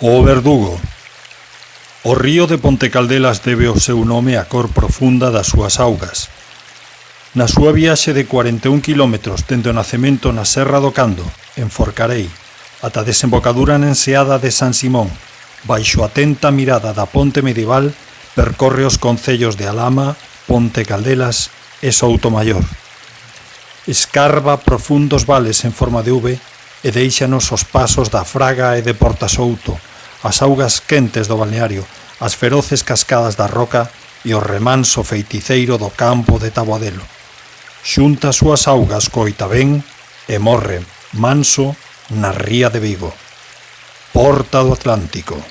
O Verdugo. O río de Pontecaldelas debe o seu nome á cor profunda das súas augas. Na súa viaxe de 41 km dende o nacemento na Serra do Cando, en Forcarei, ata a desembocadura na enseada de San Simón, baixo a atenta mirada da ponte medieval, percorre os concellos de Alhama, Pontecaldelas e Soutomaior. Escarba profundos vales en forma de V e déixanos os pasos da Fraga e de Portasouto, as augas quentes do balneario, as feroces cascadas da Roca e o remanso feiticeiro do campo de Taboadelo. Xunta as súas augas co Oitavén e morre, manso, na ría de Vigo. Porta do Atlántico.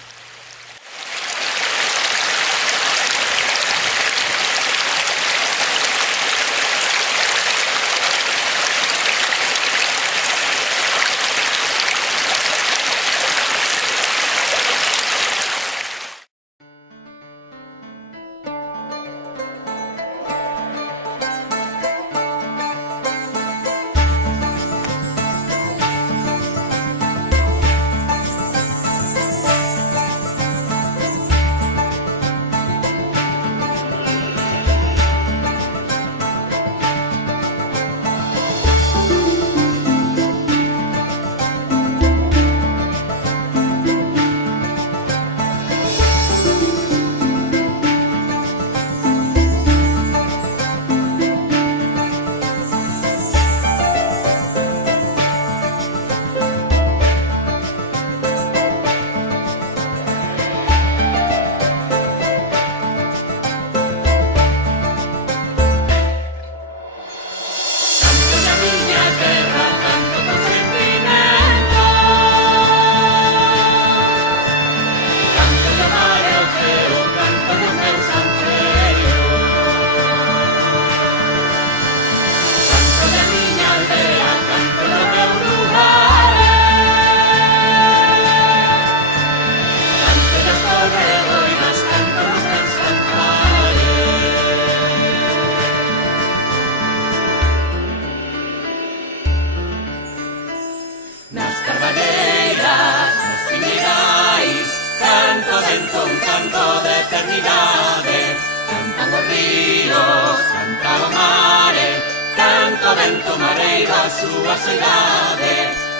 Cantan os ríos, canta o mare, canto vento mareiro a súa soidade,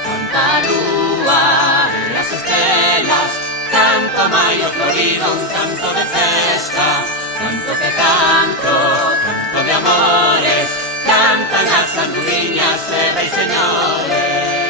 canta a lúa e as estrelas, canto maio florido un canto de festa, canto que canto, canto de amores, cantan as anduviñas e reis señores.